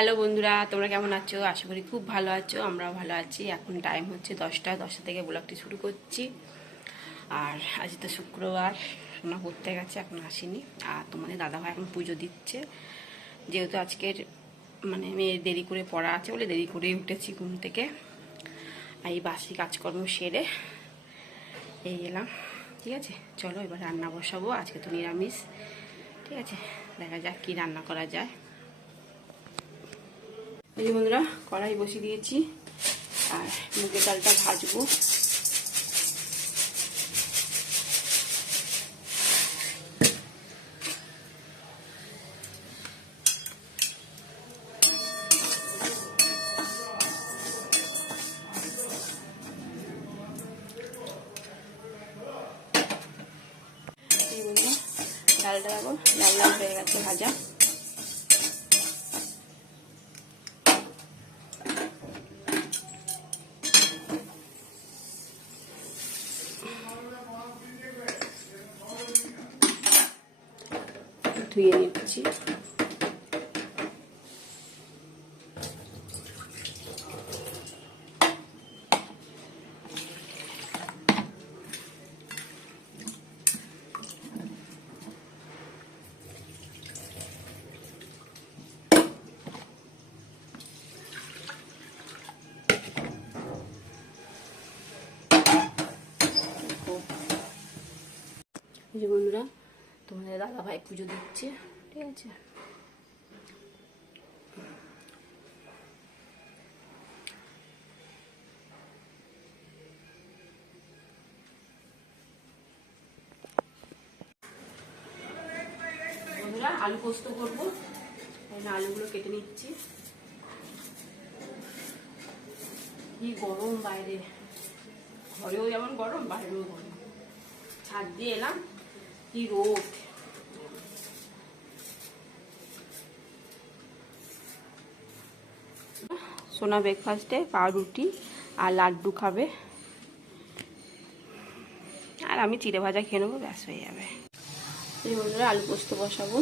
Hello বন্ধুরা, তোমরা কেমন আছো? আশা করি খুব ভালো আছো, আমরাও ভালো আছি। এখন টাইম হচ্ছে দশটা দশটা থেকে ব্লগটি শুরু করছি। আর আজ তো শুক্রবার সোনা পড়তে গেছে, এখন আসেনি। আর তোমাদের দাদাভাই এখন পুজো দিচ্ছে। যেহেতু আজকের মানে মেয়ের দেরি করে পড়া আছে বলে দেরি করেই উঠেছি ঘুম থেকে। আর এই বাসি কাজকর্ম সেরে এই এলাম। ঠিক আছে? চলো এবার রান্না বসাবো। আজকে তো নিরামিষ। ঠিক আছে? দেখা যাক কি রান্না করা যায়। এই বন্ধুরা, কড়াই বসিয়ে দিয়েছি। আর মুগের ডালটা ভাজবো। ডালটা দেখো, লাল লাল হয়ে গেছে ভাজা। ধুয়ে নিচ্ছি এই যে বন্ধুরা তোমাদের দাদা ভাই পুজো দিচ্ছে। ঠিক আছে? আলু পোস্ত করব। আলুগুলো কেটে নিচ্ছি। কি গরম বাইরে। ঘরেও যেমন গরম, বাইরেও গরম। ছাদ দিয়ে এলাম। কি রোদ। সোনা ব্রেকফাস্টে পাউরুটি আর লাড্ডু খাবে। আর আমি চিড়ে ভাজা খেয়ে নেব, ব্যাস হয়ে যাবে। এই বন্ধুরা আলু পোস্ত বসাবো।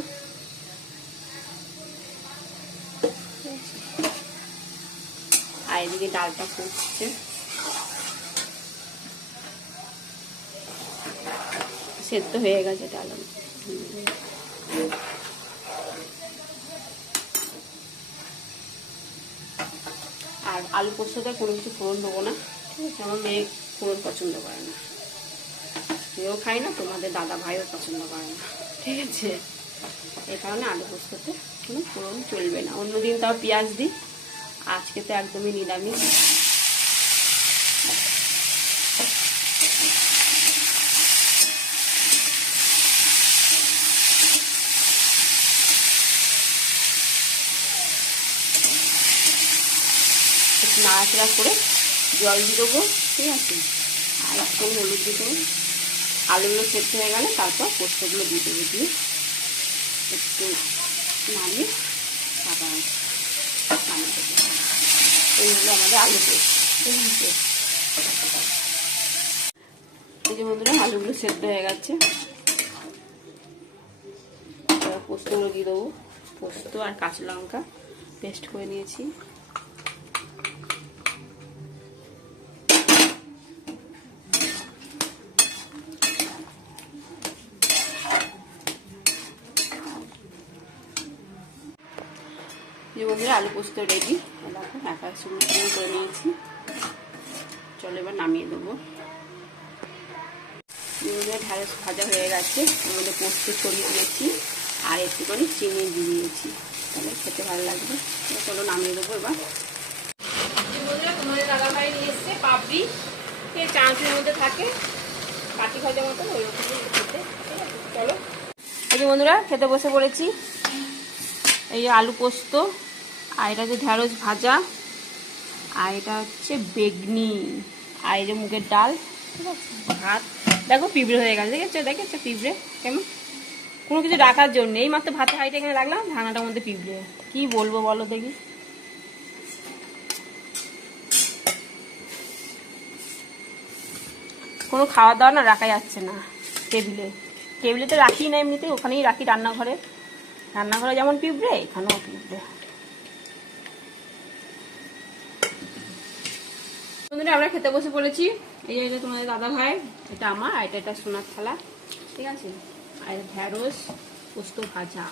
আর এদিকে ডালটা ফুটছে। সেদ্ধ হয়ে গেছে ডাল আর আলু পোস্ততে কোনো কিছু ফোড়ন দেবো না, ঠিক আছে? আমার মেয়ে ফোড়ন পছন্দ করে না। কেউ খাই না, তোমাদের দাদা ভাইও পছন্দ করে না, ঠিক আছে? এই কারণে আলু পোস্ততে কোনো ফোড়ন চলবে না। অন্যদিন তাও পেঁয়াজ দিই, আজকে তো একদমই নিরামিষ। নাড়াচাড়া করে জল দিয়ে দেবো, ঠিক আছে? আর একটু হলুদ দিয়ে দেবো। আলুগুলো সেদ্ধ হয়ে গেলে তারপর পোস্তগুলো দিয়ে দেবো দিয়ে। একটু নামিয়ে টাকা নামিয়ে দেবো। আমাদের আলু ঠিক আছে? এই যে বন্ধুরা, আলুগুলো সেদ্ধ হয়ে গেছে। পোস্তগুলো দিয়ে দেবো। পোস্ত আর কাঁচা লঙ্কা পেস্ট করে নিয়েছি। যে আলু পোস্ত রেডি দেখো, একা শুকনো শুকনো করে নিয়েছি। চলো এবার নামিয়ে দেবো। বন্ধুরা ঢ্যাঁড়স ভাজা হয়ে গেছে। মধ্যে পোস্ত ছড়িয়ে দিয়েছি। আর একটুখানি চিনি দিয়ে দিয়েছি। তাহলে খেতে ভালো লাগবে। চলো নামিয়ে দেবো এবার। নিয়ে পাপড়ি। মধ্যে থাকে। মতো খেতে। চলো। বন্ধুরা, খেতে বসে পড়েছি। এই আলু পোস্ত। আর এটা হচ্ছে ঢ্যাঁড়স ভাজা, আর এটা হচ্ছে বেগনি, আর এই যে মুগের ডাল, ঠিক আছে? ভাত। দেখো পিঁপড়ে হয়ে গেছে, দেখেছ? দেখেছ পিঁপড়ে? কেমন? কোনো কিছু রাখার জন্য এই মাত্র ভাতে হাইটা এখানে রাখলাম, ঢাকনাটার মধ্যে পিঁপড়ে। কি বলব বলো দেখি। কোনো খাওয়া দাওয়া না রাখা যাচ্ছে না টেবিলে। টেবিলে তো রাখি না এমনিতে, ওখানেই রাখি রান্নাঘরে। রান্নাঘরে যেমন পিঁপড়ে, এখানেও পিঁপড়ে। বন্ধুরা, আমরা খেতে বসে পড়েছি। এই যে এটা তোমাদের দাদা ভাই, এটা আমার আর এটা একটা সোনার থালা। ঠিক আছে? আর এটা ঢ্যাঁড়স, পোস্ত ভাজা।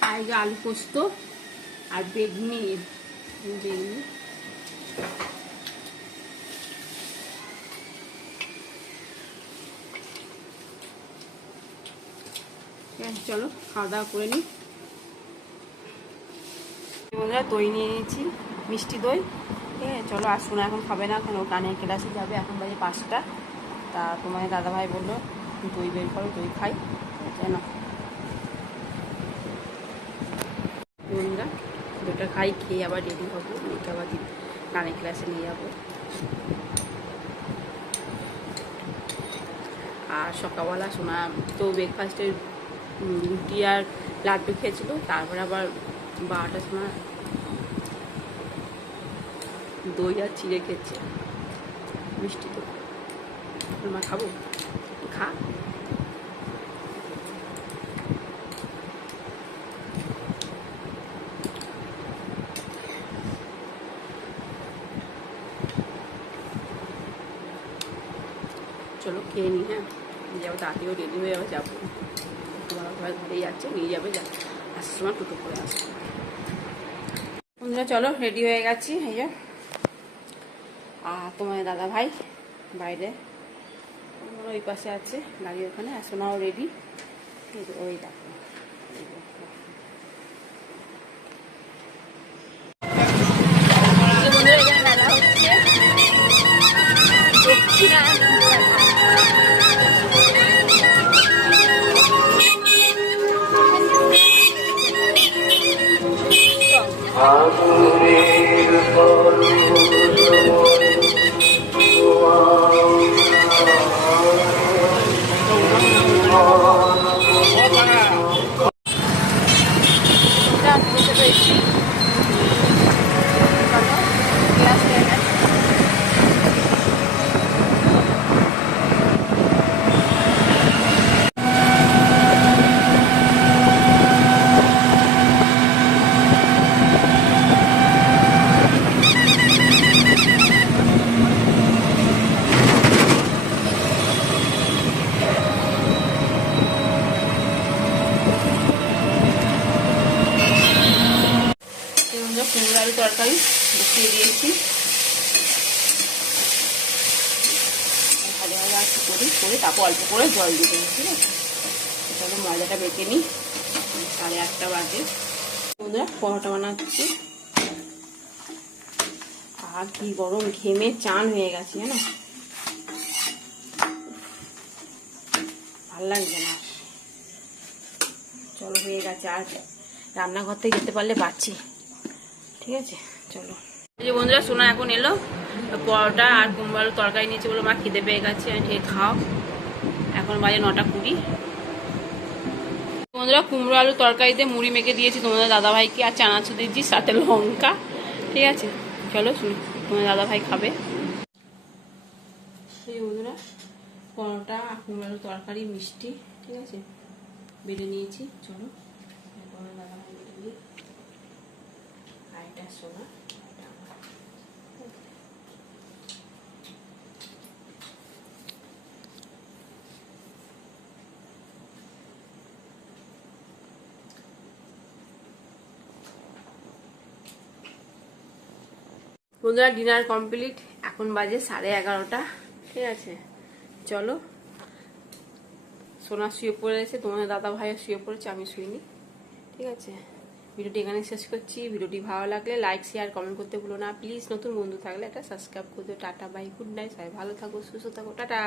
আর আলু পোস্ত আর বেগুনি। বেগুনি। চলো, খাওয়া দাওয়া করে নিই। বন্ধুরা, দই নিয়ে নিয়েছি, মিষ্টি দই। ঠিক আছে, চলো, আর শোনা এখন খাবে না এখন ও কানের ক্লাসে যাবে, এখন বাজে পাঁচটা। তা তোমার দাদাভাই বলল, দই বের করো, দই খাই। কেন বন্ধুরা দুটো খাই, খেয়ে আবার রেডি হব মেয়েকে আবার গানের ক্লাসে নিয়ে যাব। আর সকালবেলা শোনা তো ব্রেকফাস্টে রুটি আর লাড্ডু খেয়েছিল, তারপর আবার বারোটার সময় দই আর চিড়ে খেয়েছে। মিষ্টি তো মা খাব? খা। চলো খেয়ে নি হ্যাঁ? যাব তাড়াতাড়িও রেডি হয়ে যাব যাব। তোমার ঘরে যাচ্ছে নিয়ে যাবে আসার সময় টুটো করে আসব বন্ধুরা, চলো রেডি হয়ে গেছি, এই যে। আর তোমার দাদা ভাই বাইরে। ওই পাশে আছে গাড়ি ওখানে, আর সোনাও রেডি ওই দেখো। আগুনের পর্বতময় এটা বসে রয়েছি চলো, ক্লাস হয়ে গেছে। এই হলো কুমড়ো আলু তরকারি বসিয়ে দিয়েছি ভালো ভালো একটু করি করে তারপর অল্প করে জল দিয়ে দেবো, ঠিক আছে? চলো ময়দাটা বেঁকে নিই। সাড়ে আটটা বাজে। বন্ধুরা, পরোটা বানাচ্ছি। আর কি গরম, ঘেমে চান হয়ে গেছে, জানো? ভালো লাগছে না। চলো, হয়ে গেছে। আর রান্নাঘর থেকে যেতে পারলে পাচ্ছি ঠিক আছে? চলো। যে বন্ধুরা, সোনা এখন এলো। পরোটা আর কুমড়ো তরকারি নিয়েছে বলে মা খিদে পেয়ে গেছে, আমি ঠিক খাও। এখন বাজে নটা কুড়ি। বন্ধুরা, কুমড়ো আলু তরকারিতে মুড়ি মেখে দিয়েছি তোমাদের দাদাভাইকে আর চানাচু দিয়েছি, সাথে লঙ্কা। ঠিক আছে? চলো শুনি, তোমাদের দাদাভাই খাবে। যে বন্ধুরা, পরোটা আর কুমড়ো আলু তরকারি মিষ্টি, ঠিক আছে? বেড়ে নিয়েছি, চলো। তোমাদের দাদাভাই বেড়ে সোনা। বন্ধুরা ডিনার কমপ্লিট এখন বাজে সাড়ে এগারোটা। ঠিক আছে? চলো। সোনা শুয়ে পড়েছে তোমাদের দাদা ভাইও শুয়ে পড়েছে, আমি শুইনি। ঠিক আছে? ভিডিওটি এখানে শেষ করছি। ভিডিওটি ভালো লাগলে লাইক শেয়ার কমেন্ট করতে ভুলো না। প্লিজ নতুন বন্ধু থাকলে একটা সাবস্ক্রাইব করে টাটা বাই গুড নাইট সবাই ভালো থাকো, সুস্থ থাকো। টাটা!